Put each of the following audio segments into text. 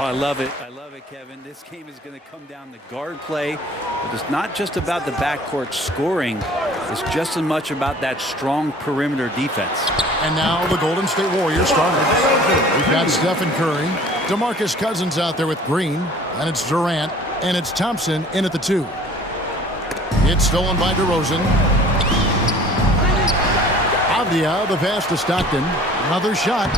Oh, I love it. I love it, Kevin. This game is going to come down to guard play. But it's not just about the backcourt scoring. It's just as much about that strong perimeter defense. And now the Golden State Warriors starters. We've got Stephen Curry, DeMarcus Cousins out there with Green, and it's Durant, and it's Thompson in at the 2. It's stolen by DeRozan. Avdia, the pass to Stockton. Another shot.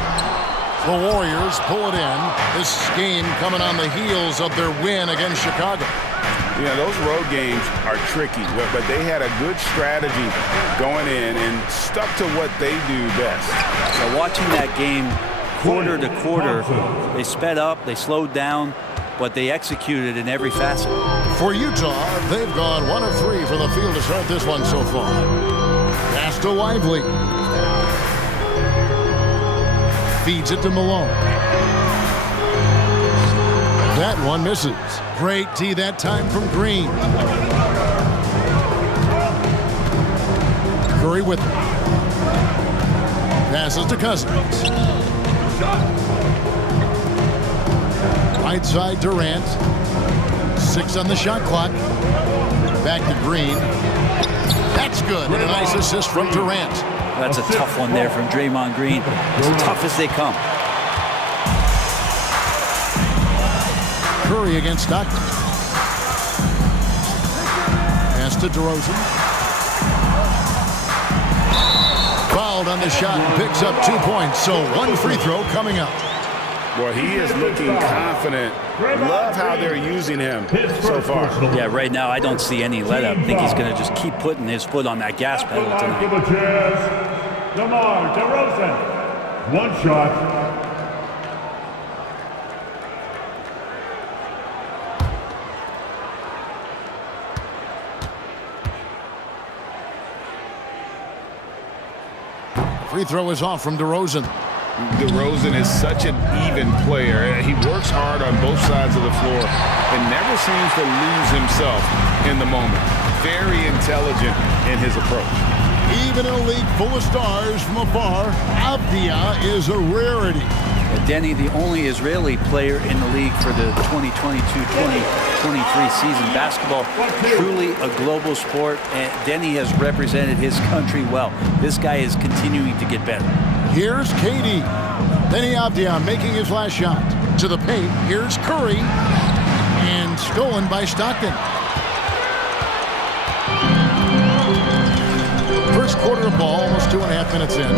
The Warriors pull it in. This game coming on the heels of their win against Chicago. Yeah, those road games are tricky, but they had a good strategy going in and stuck to what they do best. So watching that game quarter to quarter, they sped up, they slowed down, but they executed in every facet. For Utah, they've gone 1 of 3 from the field to start this one so far. Pass to Lively. Feeds it to Malone. That one misses. Great D that time from Green. Curry with it. Passes to Cousins. Right side Durant. 6 on the shot clock. Back to Green. That's good. And a nice assist from Durant. That's a tough one there from Draymond Green. As tough as they come. Curry against Stockton. Pass to DeRozan. Fouled on the shot and picks up 2 points. So 1 free throw coming up. Well, he is looking confident. Love how they're using him so far. Yeah, right now I don't see any let up. I think he's going to just keep putting his foot on that gas pedal tonight. DeMar DeRozan. 1 shot. Free throw is off from DeRozan. DeRozan is such an even player. He works hard on both sides of the floor and never seems to lose himself in the moment. Very intelligent in his approach. Even in a league full of stars from afar, Avdia is a rarity. Denny, the only Israeli player in the league for the 2022-2023 season. Basketball, truly a global sport, and Denny has represented his country well. This guy is continuing to get better. Here's KD. Denny Avdia making his last shot. To the paint, here's Curry. And stolen by Stockton. First quarter of ball, almost 2.5 minutes in.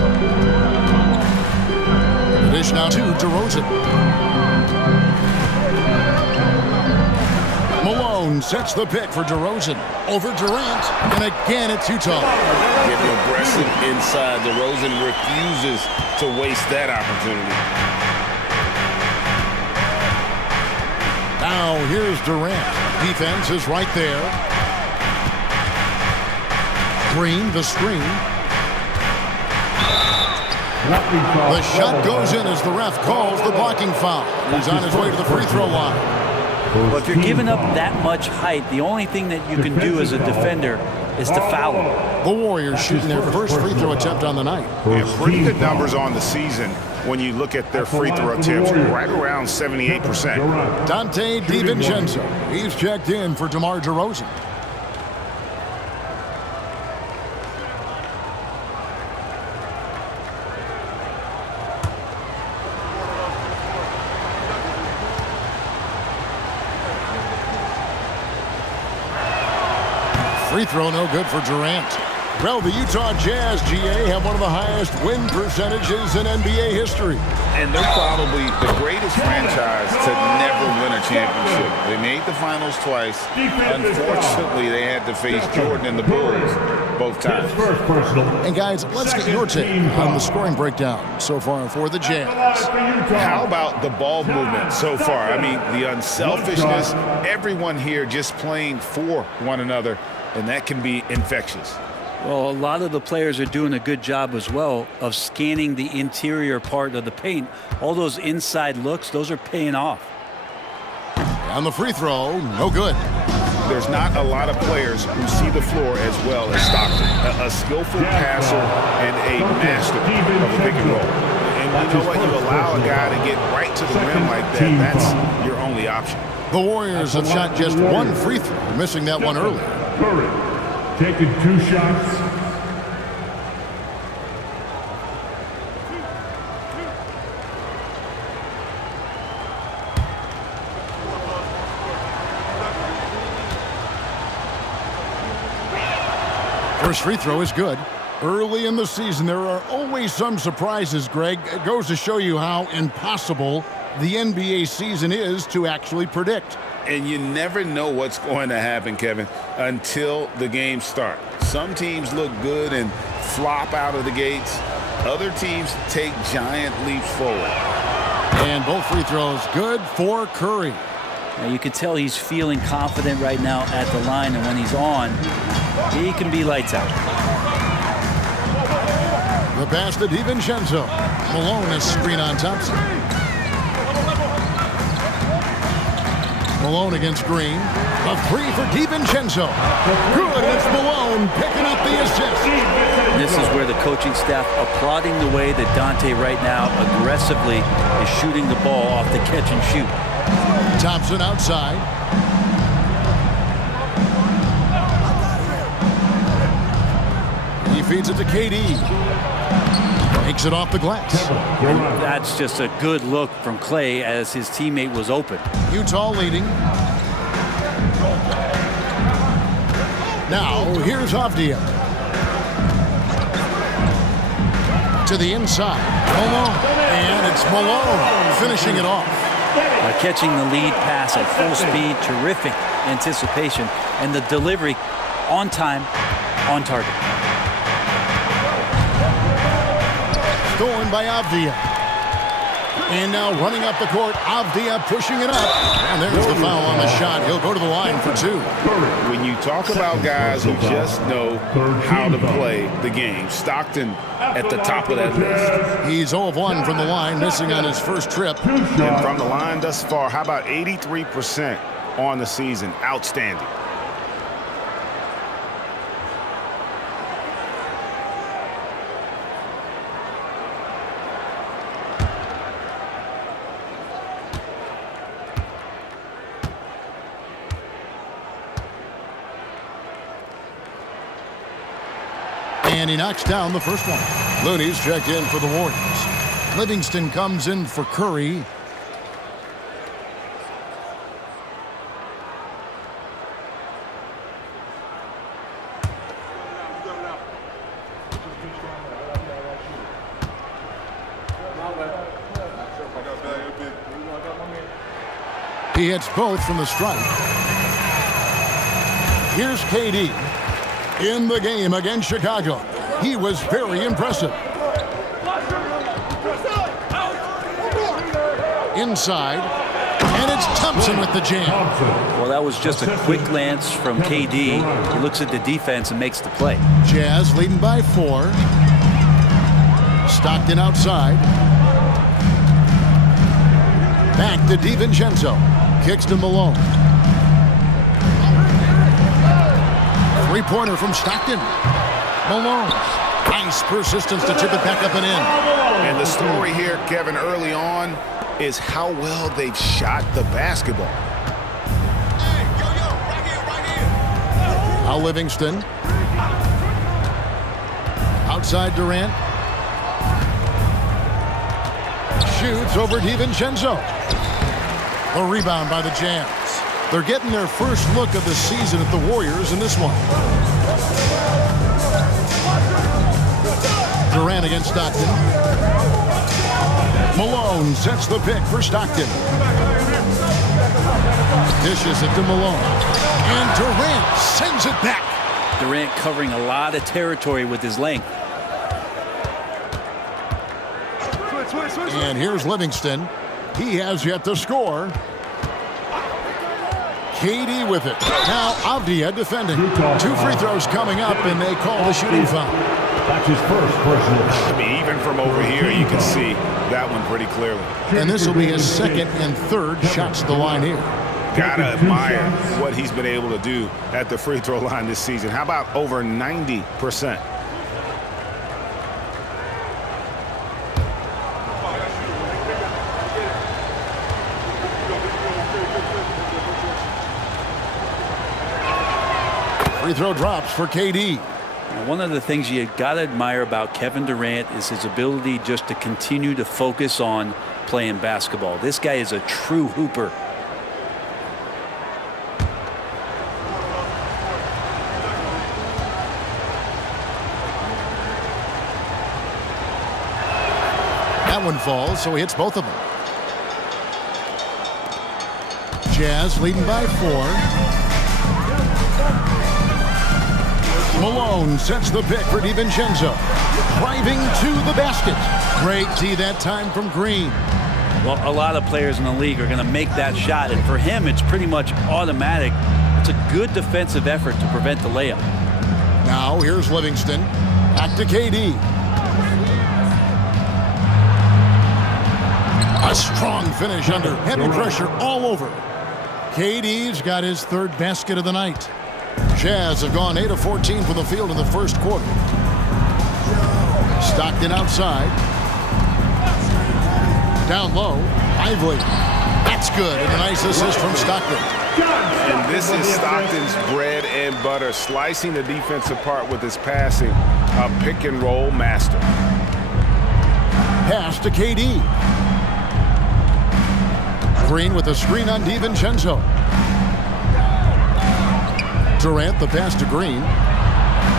Dish now to DeRozan. Malone sets the pick for DeRozan. Over Durant, and again it's Utah. Getting aggressive inside. DeRozan refuses to waste that opportunity. Now here's Durant. Defense is right there. Green, the screen. The shot goes in as the ref calls the blocking foul. He's on his way to the free throw line. Well, if you're giving up that much height, the only thing that you can do as a defender is to foul him. The Warriors shooting their first free throw attempt on the night. Yeah, pretty good numbers on the season when you look at their free throw attempts, right around 78%. Dante DiVincenzo. He's checked in for DeMar DeRozan. Free throw no good for Durant. Well, the Utah Jazz, GA, have one of the highest win percentages in NBA history. And they're probably the greatest franchise to never win a championship. They made the finals twice. Unfortunately, they had to face Jordan and the Bulls both times. And guys, let's get your take on the scoring breakdown so far for the Jazz. How about the ball movement so far? I mean, the unselfishness, everyone here just playing for one another, and that can be infectious. Well, a lot of the players are doing a good job as well of scanning the interior part of the paint. All those inside looks, those are paying off. On the free throw, no good. There's not a lot of players who see the floor as well as Stockton. A skillful passer and a master of a pick and roll. And you know what? You allow a guy to get right to the rim like that. That's your only option. The Warriors have shot just one free throw, missing that one earlier. Curry, taking 2 shots. First free throw is good. Early in the season, there are always some surprises, Greg. It goes to show you how impossible the NBA season is to actually predict. And you never know what's going to happen, Kevin, until the games start. Some teams look good and flop out of the gates. Other teams take giant leaps forward. And both free throws good for Curry. Now you can tell he's feeling confident right now at the line, and when he's on, he can be lights out. The pass to DiVincenzo. Malone is screen on Thompson. Malone against Green. A three for DiVincenzo. Good, it's Malone picking up the assist. This is where the coaching staff applauding the way that Dante right now aggressively is shooting the ball off the catch and shoot. Thompson outside. He feeds it to KD. Makes it off the glass. And that's just a good look from Clay as his teammate was open. Utah leading. Now, here's Avdia. To the inside. Malone. And it's Malone finishing it off. Catching the lead pass at full speed, terrific anticipation, and the delivery on time, on target. Stolen by Avdia. And now running up the court, Avdia pushing it up. And there's the foul on the shot. He'll go to the line for 2. When you talk about guys who just know how to play the game, Stockton at the top of that list. He's 0 of 1 from the line, missing on his first trip. And from the line thus far, how about 83% on the season? Outstanding. And he knocks down the first one. Looney's checked in for the Warriors. Livingston comes in for Curry. He hits both from the stripe. Here's KD. In the game against Chicago. He was very impressive. Inside. And it's Thompson with the jam. Well, that was just a quick glance from KD. He looks at the defense and makes the play. Jazz leading by 4. Stockton outside. Back to DiVincenzo. Kicks to Malone. Three-pointer from Stockton. Malone. Nice persistence to tip it back up and in. And the story here, Kevin, early on is how well they've shot the basketball. Now Livingston. Outside Durant. Shoots over DiVincenzo. A rebound by the Jazz. They're getting their first look of the season at the Warriors in this one. Durant against Stockton. Malone sets the pick for Stockton. Dishes it to Malone. And Durant sends it back. Durant covering a lot of territory with his length. And here's Livingston. He has yet to score. KD with it. Now Avdia defending. 2 free throws coming up, and they call the shooting foul. That's his first personal. I mean, even from over here, you can see that one pretty clearly. And this will be his second and third shots to the line here. Gotta admire what he's been able to do at the free throw line this season. How about over 90%? Free throw drops for KD. Now, one of the things you got to admire about Kevin Durant is his ability just to continue to focus on playing basketball. This guy is a true hooper. That one falls, so he hits both of them. Jazz leading by 4. Malone sets the pick for DiVincenzo. Driving to the basket. Great D that time from Green. Well, a lot of players in the league are going to make that shot, and for him, it's pretty much automatic. It's a good defensive effort to prevent the layup. Now here's Livingston. Back to KD. A strong finish under heavy pressure all over. KD's got his 3rd basket of the night. Jazz have gone 8 of 14 from the field in the first quarter. Stockton outside. Down low. Lively. That's good. And a nice assist from Stockton. And this is Stockton's bread and butter, slicing the defense apart with his passing. A pick and roll master. Pass to KD. Green with a screen on DiVincenzo. Durant the pass to Green.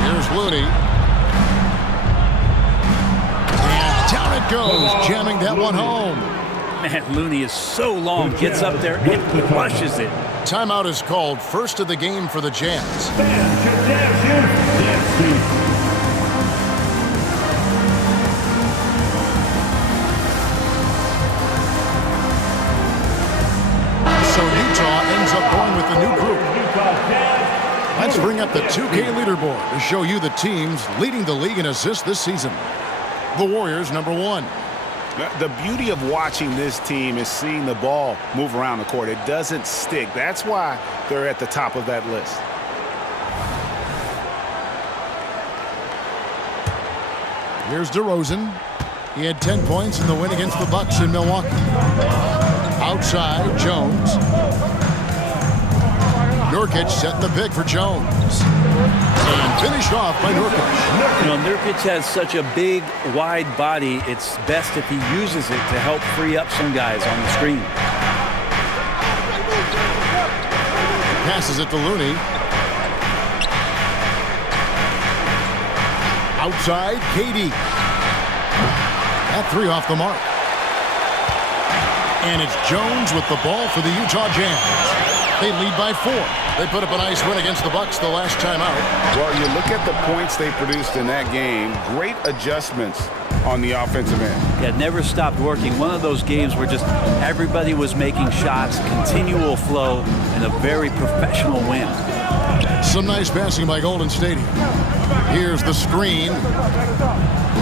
Here's Looney. And down it goes, jamming that one home. Man, Looney is so long, gets up there and crushes it. Timeout is called, first of the game for the Jazz. So Utah ends up going with the new group. Let's bring up the 2K leaderboard to show you the teams leading the league in assists this season. The Warriors, number 1. The beauty of watching this team is seeing the ball move around the court. It doesn't stick. That's why they're at the top of that list. Here's DeRozan. He had 10 points in the win against the Bucks in Milwaukee. Outside, Jones. Nurkic set the pick for Jones. And finished off by Nurkic. You know, Nurkic has such a big, wide body. It's best if he uses it to help free up some guys on the screen. Passes it to Looney. Outside, KD. That 3 off the mark. And it's Jones with the ball for the Utah Jazz. They lead by 4. They put up a nice win against the Bucks the last time out. Well, you look at the points they produced in that game. Great adjustments on the offensive end. Yeah, never stopped working. One of those games where just everybody was making shots, continual flow, and a very professional win. Some nice passing by Golden State. Here's the screen.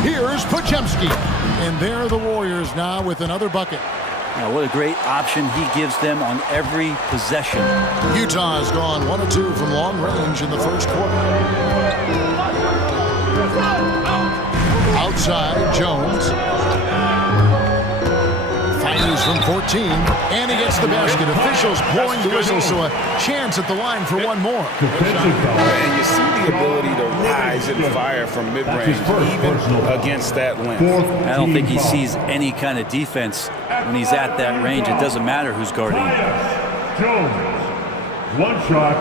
Here's Podziemski. And there are the Warriors now with another bucket. Now, what a great option he gives them on every possession. Utah has gone 1 of 2 from long range in the first quarter. Outside, Jones. Fires from 14, and he gets the basket. Officials blowing the whistle, so a chance at the line for one more. And you see the ability to rise and fire from mid-range, even against that length. I don't think he sees any kind of defense when he's at that range. It doesn't matter who's guarding him. Jones, 1 shot.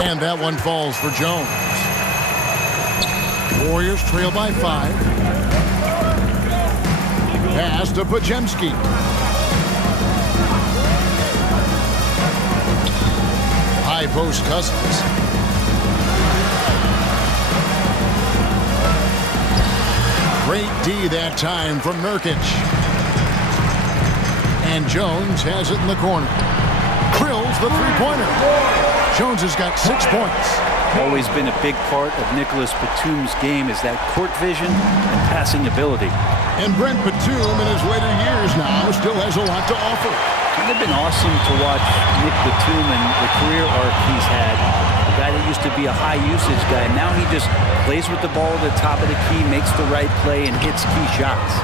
And that one falls for Jones. Warriors trail by 5. Pass to Podziemski. High post Cousins. Great D that time from Nurkic. And Jones has it in the corner. Drills the three-pointer. Jones has got 6 points. Always been a big part of Nicholas Batum's game is that court vision and passing ability. And Brent Batum in his later years now still has a lot to offer. It's been awesome to watch Nick Batum and the career arc he's had. a guy that used to be a high-usage guy. Now he just plays with the ball at the top of the key, makes the right play, and hits key shots.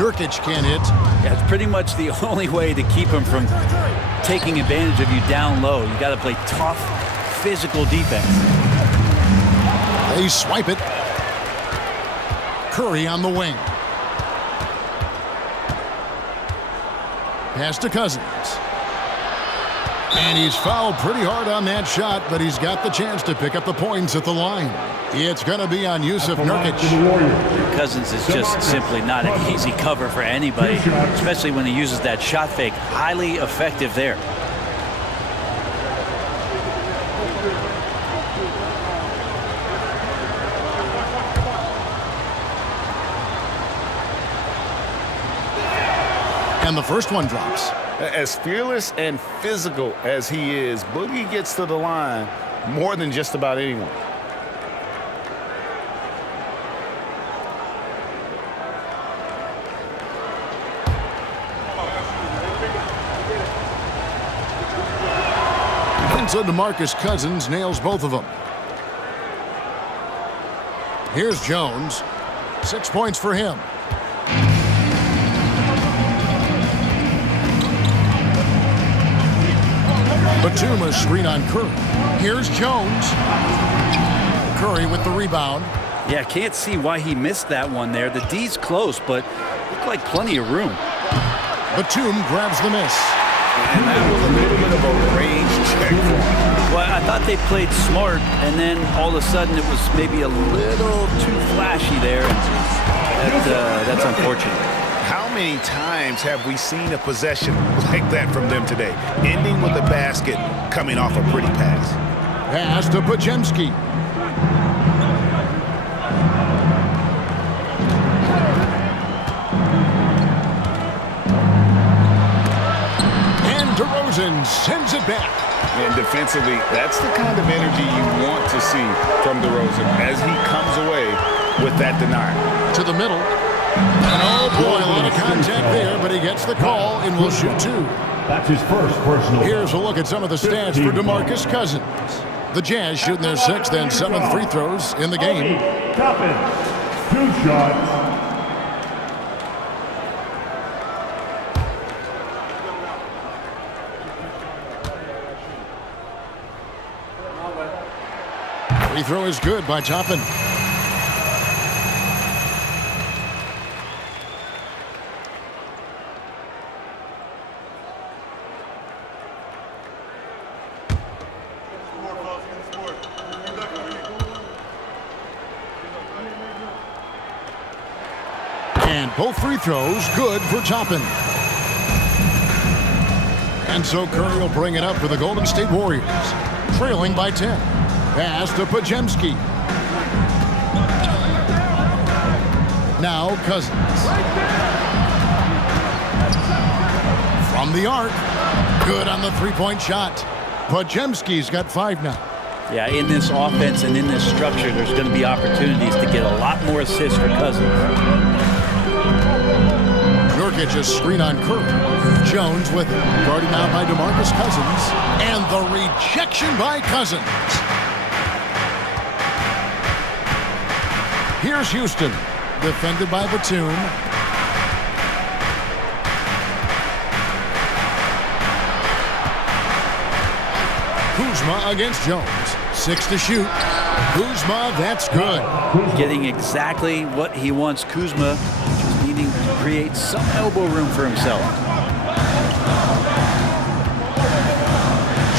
Nurkic can't hit. Yeah, it's pretty much the only way to keep him from taking advantage of you down low. You got to play tough, physical defense. They swipe it. Curry on the wing. Pass to Cousins. And he's fouled pretty hard on that shot, but he's got the chance to pick up the points at the line. It's going to be on Yusuf Nurkic. Cousins is just simply not an easy cover for anybody, especially when he uses that shot fake. Highly effective there. And the first one drops. As fearless and physical as he is, Boogie gets to the line more than just about anyone. And so DeMarcus Cousins nails both of them. Here's Jones. 6 points for him. Batum a screen on Curry. Here's Jones. Curry with the rebound. Yeah, can't see why he missed that one there. The D's close, but looked like plenty of room. Batum grabs the miss. And that was a little bit of a range check for him. Well, I thought they played smart, and then all of a sudden it was maybe a little too flashy there. That's unfortunate. How many times have we seen a possession like that from them today, ending with a basket coming off a pretty pass? Pass to Pajemski. And DeRozan sends it back. And defensively, that's the kind of energy you want to see from DeRozan as he comes away with that denial. To the middle. And oh boy, a lot of contact there, but he gets the call and will shoot two. That's his first personal. Here's a look at some of the stats for DeMarcus Cousins. The Jazz shooting their 6th and 7th free throws in the game. Cousins, 2 shots. Free throw is good by Toppin. And both free throws good for Toppin. And so Curry will bring it up for the Golden State Warriors, trailing by 10. Pass to Pajemski. Now Cousins. From the arc. Good on the three-point shot. Pajemski's got 5 now. Yeah, in this offense and in this structure, there's going to be opportunities to get a lot more assists for Cousins. Nurkic a screen on Curry. Jones with it. Guarded now by DeMarcus Cousins. And the rejection by Cousins. Here's Houston. Defended by Batum. Kuzma against Jones. 6 to shoot. Kuzma, that's good. Getting exactly what he wants. Kuzma just needing to create some elbow room for himself.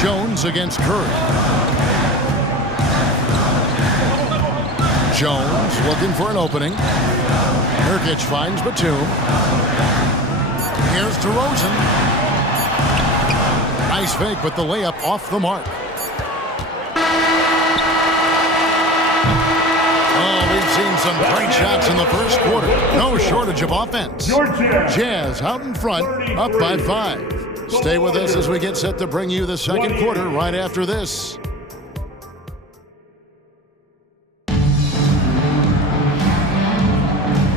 Jones against Curry. Jones looking for an opening. Nurkic finds Batum. Here's DeRozan. Nice fake, but the layup off the mark. Oh, we've seen some great shots in the first quarter. No shortage of offense. Jazz out in front, up by 5. Stay with us as we get set to bring you the second quarter right after this.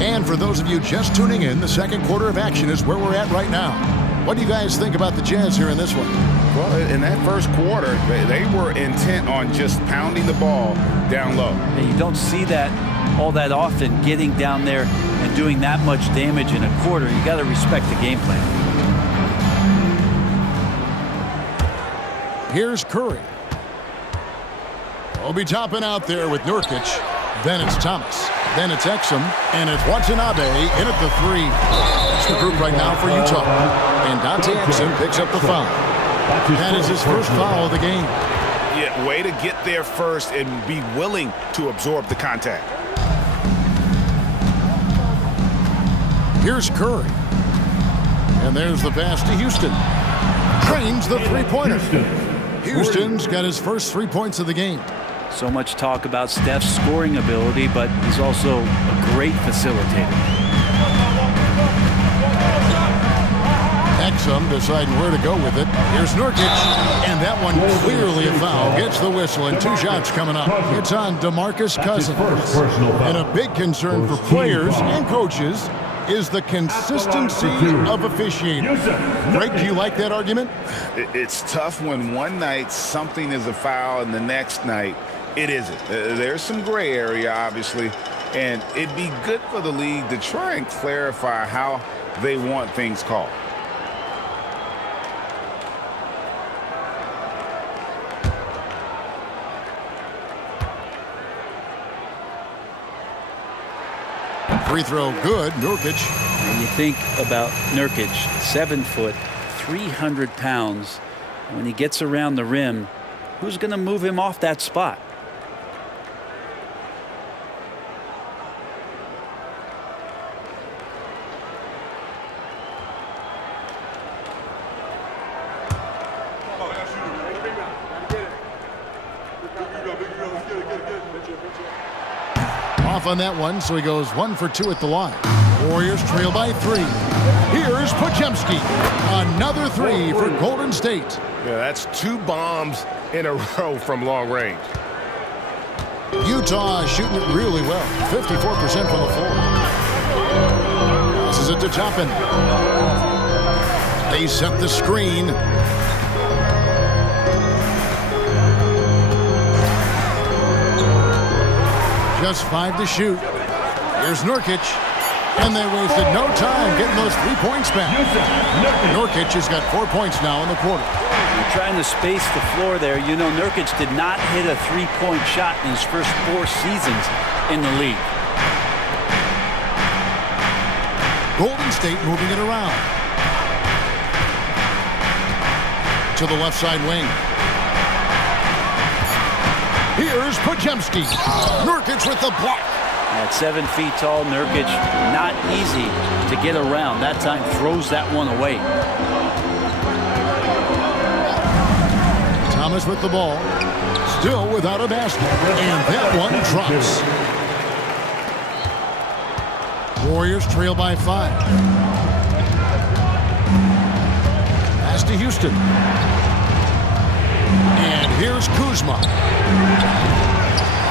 And for those of you just tuning in, the second quarter of action is where we're at right now. What do you guys think about the Jazz here in this one? Well, in that first quarter, they were intent on just pounding the ball down low. And you don't see that all that often, getting down there and doing that much damage in a quarter. You got to respect the game plan. Here's Curry. We'll be topping out there with Nurkic. Then it's Thomas. Then it's Exum. And it's Watanabe in at the 3. That's the group right now for Utah. And Dante Exum picks up the foul. That is his first foul of the game. Yeah, way to get there first and be willing to absorb the contact. Here's Curry. And there's the pass to Houston. Drains the three-pointer. Houston's got his first 3 points of the game. So much talk about Steph's scoring ability, but he's also a great facilitator. Exum deciding where to go with it. Here's Nurkic, and that one clearly a foul. Gets the whistle, and 2 shots coming up. It's on DeMarcus Cousins. And a big concern for players and coaches is the consistency of officiating. Greg, do you like that argument? It's tough when one night something is a foul and the next night it isn't. There's some gray area, obviously, and it'd be good for the league to try and clarify how they want things called. Free throw good. Nurkic. And you think about Nurkic, 7 foot, 300 pounds. When he gets around the rim, who's going to move him off that spot? Off on that one, so he goes 1 for 2 at the line. Warriors trail by 3. Here's Podziemski. Another 3 for Golden State. Yeah, that's 2 bombs in a row from long range. Utah shooting it really well. 54% from the floor. Passes it to Toppin. They set the screen. Just 5 to shoot. Here's Nurkic. And they wasted no time getting those 3 points back. Nurkic has got 4 points now in the quarter. You're trying to space the floor there. You know, Nurkic did not hit a 3-point shot in his first 4 seasons in the league. Golden State moving it around. To the left side wing. Here's Podziemski. Nurkic with the block. At 7 feet tall, Nurkic, not easy to get around. That time throws that one away. Thomas with the ball. Still without a basket. And that one drops. Warriors trail by 5. Pass to Houston. And here's Kuzma.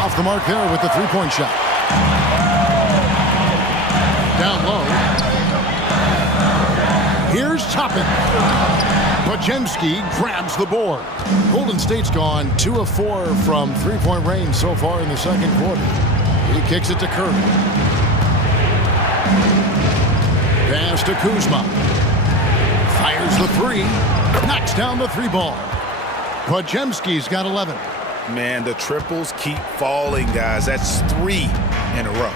Off the mark there with the 3-point shot. Down low. Here's Toppin. Podziemski grabs the board. Golden State's gone 2 of 4 from 3-point range so far in the second quarter. He kicks it to Curry. Pass to Kuzma. Fires the 3. Knocks down the 3 ball. Podziemski's got 11. Man, the triples keep falling, guys. That's 3 in a row.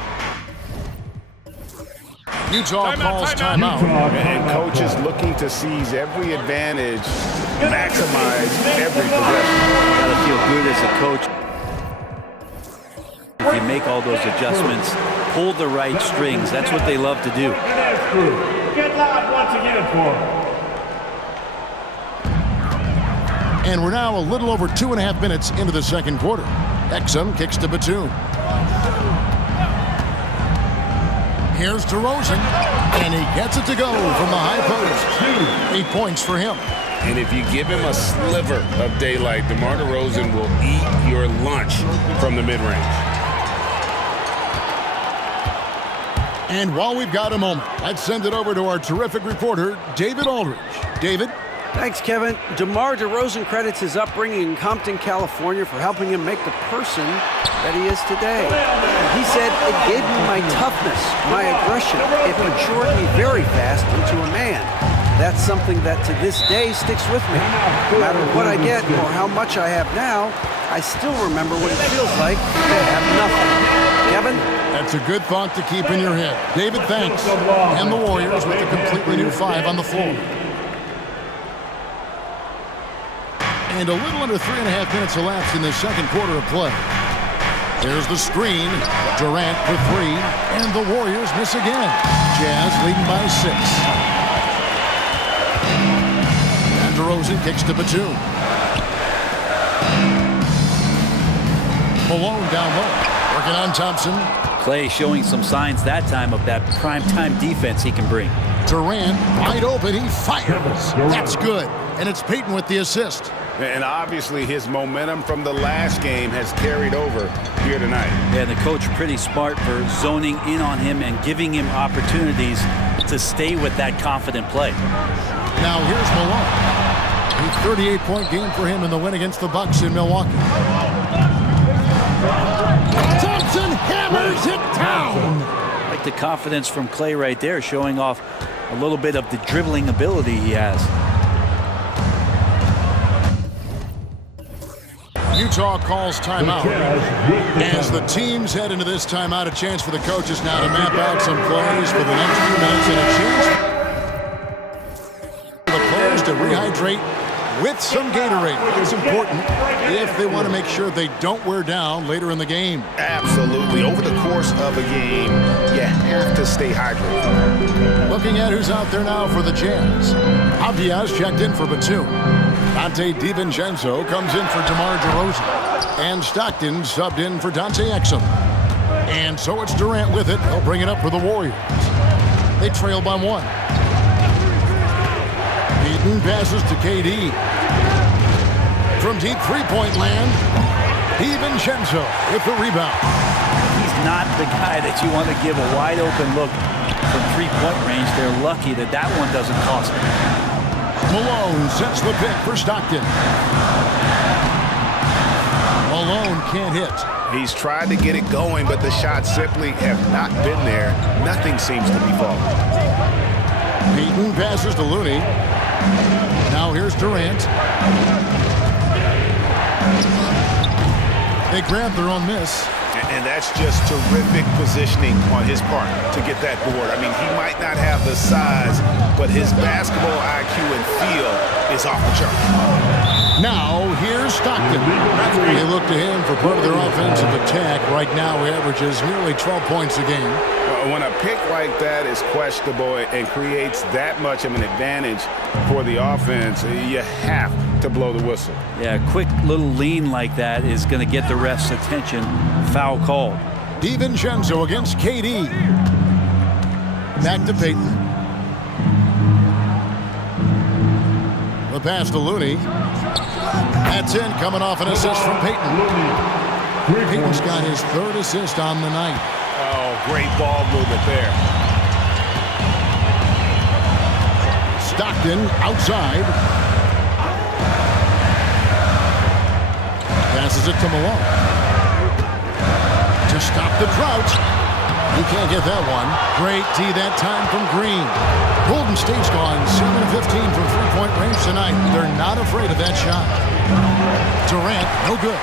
Utah calls timeout. And coaches looking to seize every advantage, maximize every possession. You gotta feel good as a coach. If you make all those adjustments, pull the right strings. That's what they love to do. Get loud once again for him. And we're now a little over 2.5 minutes into the second quarter. Exum kicks to Batum. Here's DeRozan, and he gets it to go from the high post. 8 points for him. And if you give him a sliver of daylight, DeMar DeRozan will eat your lunch from the mid-range. And while we've got a moment, let's send it over to our terrific reporter, David Aldridge. David? Thanks, Kevin. DeMar DeRozan credits his upbringing in Compton, California for helping him make the person that he is today. He said, "It gave me my toughness, my aggression. It matured me very fast into a man." That's something that to this day sticks with me. No matter what I get or how much I have now, I still remember what it feels like to have nothing. Kevin? That's a good thought to keep in your head. David, thanks. And the Warriors with a completely new 5 on the floor. And a little under 3.5 minutes elapsed in the second quarter of play. There's the screen. Durant for 3. And the Warriors miss again. Jazz leading by 6. And DeRozan kicks to Batum. Malone down low. Working on Thompson. Clay showing some signs that time of that prime-time defense he can bring. Durant wide open. He fires. That's good. And it's Payton with the assist. And obviously his momentum from the last game has carried over here tonight. Yeah, the coach pretty smart for zoning in on him and giving him opportunities to stay with that confident play. Now here's Malone. A 38-point game for him in the win against the Bucks in Milwaukee. Thompson hammers it down. Like the confidence from Clay right there, showing off a little bit of the dribbling ability he has. Utah calls timeout. As the teams head into this timeout, a chance for the coaches now to map out some plays for the next few minutes and a chance for the players to rehydrate with some Gatorade. It's important if they want to make sure they don't wear down later in the game. Absolutely. Over the course of a game, you have to stay hydrated. Looking at who's out there now for the Jazz. Diaz checked in for Batum. Dante DiVincenzo comes in for DeMar DeRozan. And Stockton subbed in for Dante Exum. And so it's Durant with it. He'll bring it up for the Warriors. They trail by 1. Payton passes to KD. From deep three-point land, DiVincenzo with the rebound. He's not the guy that you want to give a wide-open look from three-point range. They're lucky that that one doesn't cost them. Malone sets the pick for Stockton. Malone can't hit. He's tried to get it going, but the shots simply have not been there. Nothing seems to be falling. Payton passes to Looney. Now here's Durant. They grab their own miss. And that's just terrific positioning on his part to get that board. I mean, he might not have the size, but his basketball IQ and feel is off the chart. Now, here's Stockton. They look to him for part of their offensive attack. Right now, he averages nearly 12 points a game. When a pick like that is questionable and creates that much of an advantage for the offense, you have to blow the whistle. Yeah, a quick little lean like that is going to get the ref's attention. Foul called. DiVincenzo against KD. Back to Payton. The pass to Looney. That's in, coming off an assist from Payton. Payton's got his 3rd assist on the night. Oh, great ball movement there. Stockton outside. Passes it to Malone. To stop the drought. You can't get that one. Great D that time from Green. Golden State's gone 7 of 15 from three-point range tonight. They're not afraid of that shot. Durant, no good.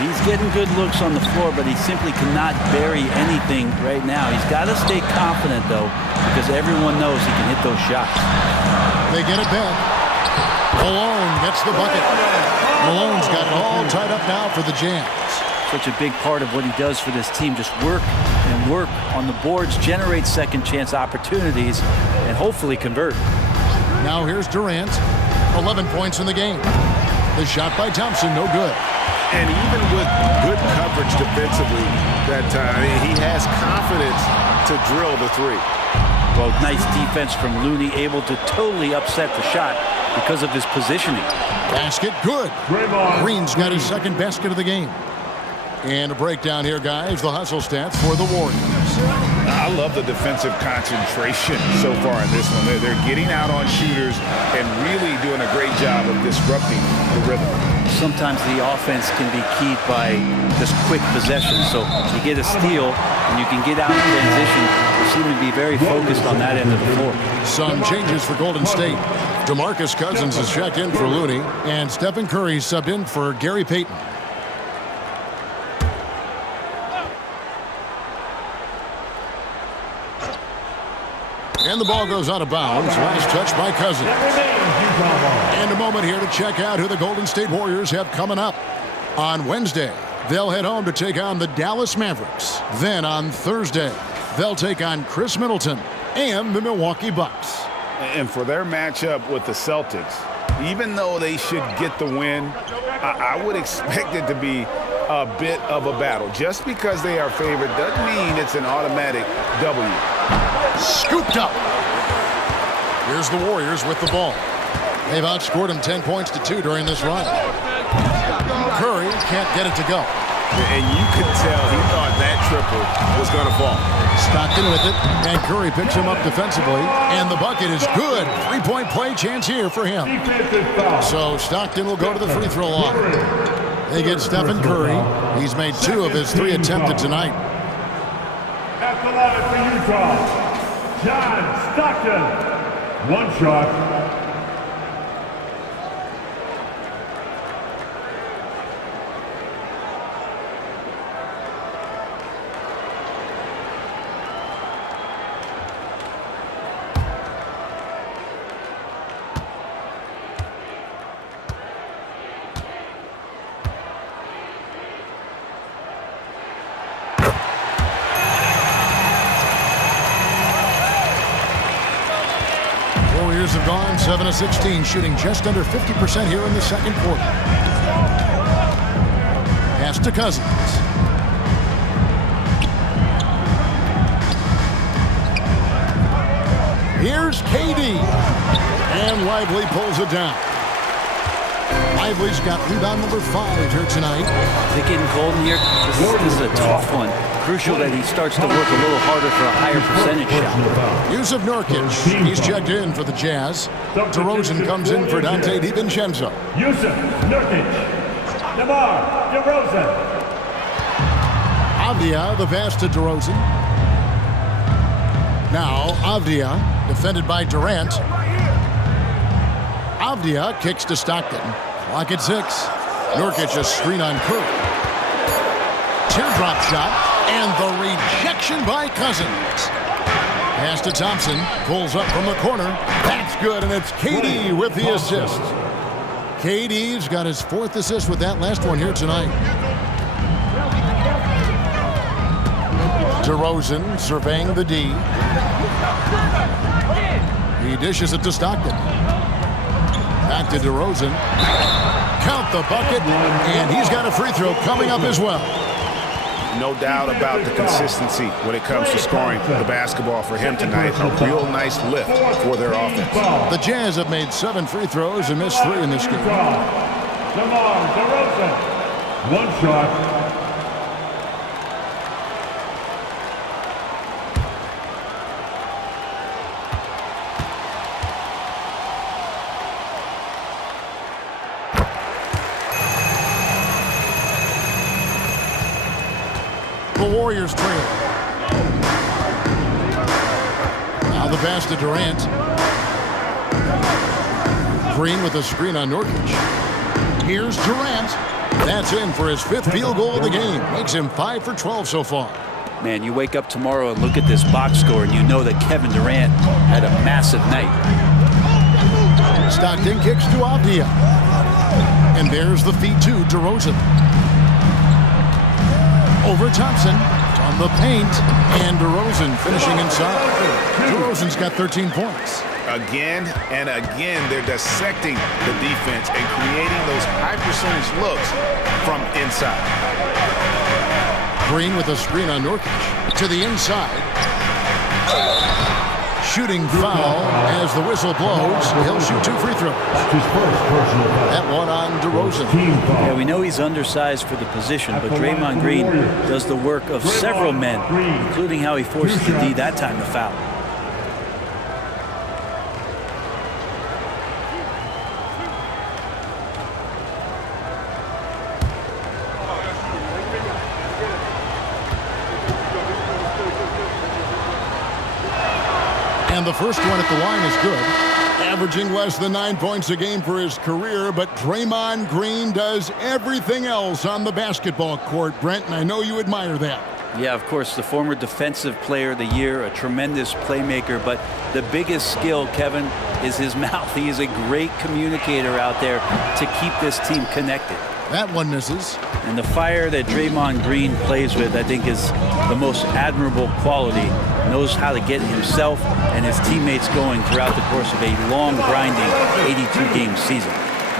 He's getting good looks on the floor, but he simply cannot bury anything right now. He's got to stay confident, though, because everyone knows he can hit those shots. They get it back. Malone gets the bucket. Malone's got it all tied up now for the Jazz. Such a big part of what he does for this team. Just work and work on the boards, generate second chance opportunities, and hopefully convert. Now here's Durant. 11 points in the game. The shot by Thompson, no good. And even with good coverage defensively that time, he has confidence to drill the three. Well, nice defense from Looney, able to totally upset the shot because of his positioning. Basket, good. Green's got his 2nd basket of the game. And a breakdown here, guys. The hustle stats for the Warriors. A I love the defensive concentration so far in this one. They're getting out on shooters and really doing a great job of disrupting the rhythm. Sometimes the offense can be keyed by just quick possession. So you get a steal and you can get out in transition. They seem to be very focused on that end of the floor. Some changes for Golden State. DeMarcus Cousins is checked in for Looney, and Stephen Curry subbed in for Gary Payton. And the ball goes out of bounds. Last touch by Cousins. And a moment here to check out who the Golden State Warriors have coming up. On Wednesday, they'll head home to take on the Dallas Mavericks. Then on Thursday, they'll take on Chris Middleton and the Milwaukee Bucks. And for their matchup with the Celtics, even though they should get the win, I would expect it to be a bit of a battle. Just because they are favored doesn't mean it's an automatic W. Scooped up. Here's the Warriors with the ball. They've outscored them 10 points to 2 during this run. Curry can't get it to go. And you could tell he thought that triple was going to fall. Stockton with it, and Curry picks him up defensively, and the bucket is good. Three-point play chance here for him. So Stockton will go to the free throw line. They get Stephen Curry. He's made 2 of his 3 attempted tonight. At the line for Utah, John Stockton. 1 shot. Warriors have gone 7 of 16, shooting just under 50% here in the second quarter. Pass to Cousins. Here's KD. And Lively pulls it down. Lively's got rebound number 5 here tonight. Is it getting cold in here? This is a tough one. Crucial that he starts to work a little harder for a higher percentage shot. Yusuf Nurkic, he's checked in for the Jazz. DeRozan comes in for Dante DiVincenzo. Yusuf Nurkic. DeMar DeRozan. Avdia, the pass to DeRozan. Now Avdia, defended by Durant. Avdia kicks to Stockton. Clock at 6. Nurkic a screen on Curry. Teardrop shot. And the rejection by Cousins. Pass to Thompson. Pulls up from the corner. That's good, and it's KD with the assist. KD's got his 4th assist with that last one here tonight. DeRozan surveying the D. He dishes it to Stockton. Back to DeRozan. Count the bucket, and he's got a free throw coming up as well. No doubt about the consistency when it comes to scoring the basketball for him tonight. A real nice lift for their offense. The Jazz have made 7 free throws and missed 3 in this game. DeMar DeRozan. 1 shot. The Warriors trail. Now the pass to Durant. Green with a screen on Nurkic. Here's Durant. That's in for his 5th field goal of the game. Makes him 5 for 12 so far. Man, you wake up tomorrow and look at this box score and you know that Kevin Durant had a massive night. Stockton kicks to Avdia. And there's the feed to DeRozan. Over Thompson on the paint, and DeRozan finishing inside. DeRozan's got 13 points. Again and again, they're dissecting the defense and creating those high-percentage looks from inside. Green with a screen on Nurkic to the inside. Shooting foul as the whistle blows. He'll shoot 2 free throws. That caught on DeRozan. Yeah, we know he's undersized for the position, but Draymond Green does the work of several men, including how he forces the D that time to foul. And the first one at the line is good. Averaging less than 9 points a game for his career, but Draymond Green does everything else on the basketball court, Brent, and I know you admire that. Yeah, of course, the former Defensive Player of the Year, a tremendous playmaker, but the biggest skill, Kevin, is his mouth. He is a great communicator out there to keep this team connected. That one misses. And the fire that Draymond Green plays with, I think, is the most admirable quality. Knows how to get himself and his teammates going throughout the course of a long, grinding 82-game season.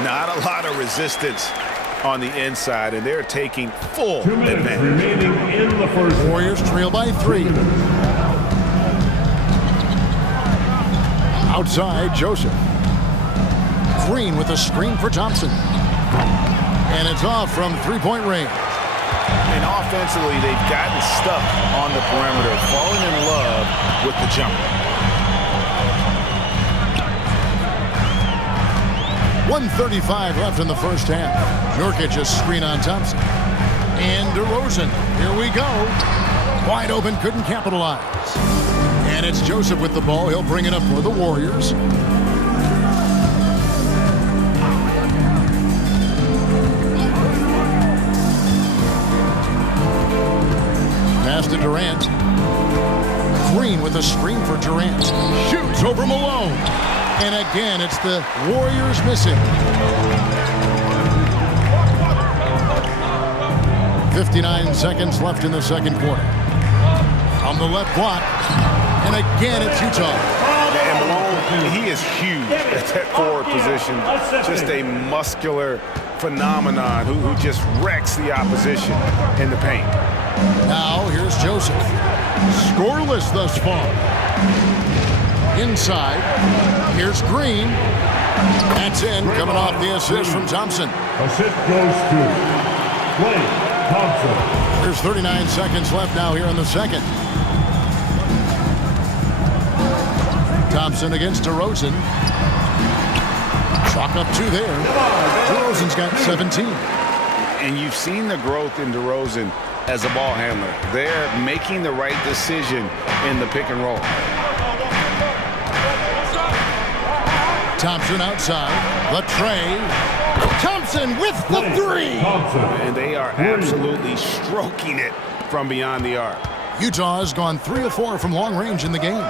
Not a lot of resistance on the inside, and they're taking full 2 minutes advantage. remaining in the first. Warriors trail by 3. Outside, Joseph. Green with a screen for Thompson. And it's off from three-point range. And offensively, they've gotten stuck on the perimeter, falling in love with the jumper. 1:35 left in the first half. Nurkic a screen on Thompson. And DeRozan. Here we go. Wide open, couldn't capitalize. And it's Joseph with the ball. He'll bring it up for the Warriors. Pass to Durant. Green with a screen for Durant. Shoots over Malone. And again, it's the Warriors missing. 59 seconds left in the second quarter. On the left block. And again, it's Utah. And Malone, he is huge at that forward position. Just a muscular phenomenon who just wrecks the opposition in the paint. Now, here's Joseph. Scoreless thus far. Inside. Here's Green. That's in. Coming off the assist from Thompson. Assist goes to Klay Thompson. There's 39 seconds left now here in the second. Thompson against DeRozan. Chalk up 2 there. DeRozan's got 17. And you've seen the growth in DeRozan as a ball handler. They're making the right decision in the pick and roll. Thompson outside. The tray. Thompson with the 3. And they are absolutely stroking it from beyond the arc. Utah has gone 3 of 4 from long range in the game.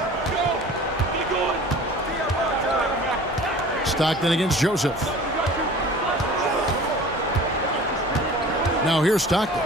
Stockton against Joseph. Now here's Stockton.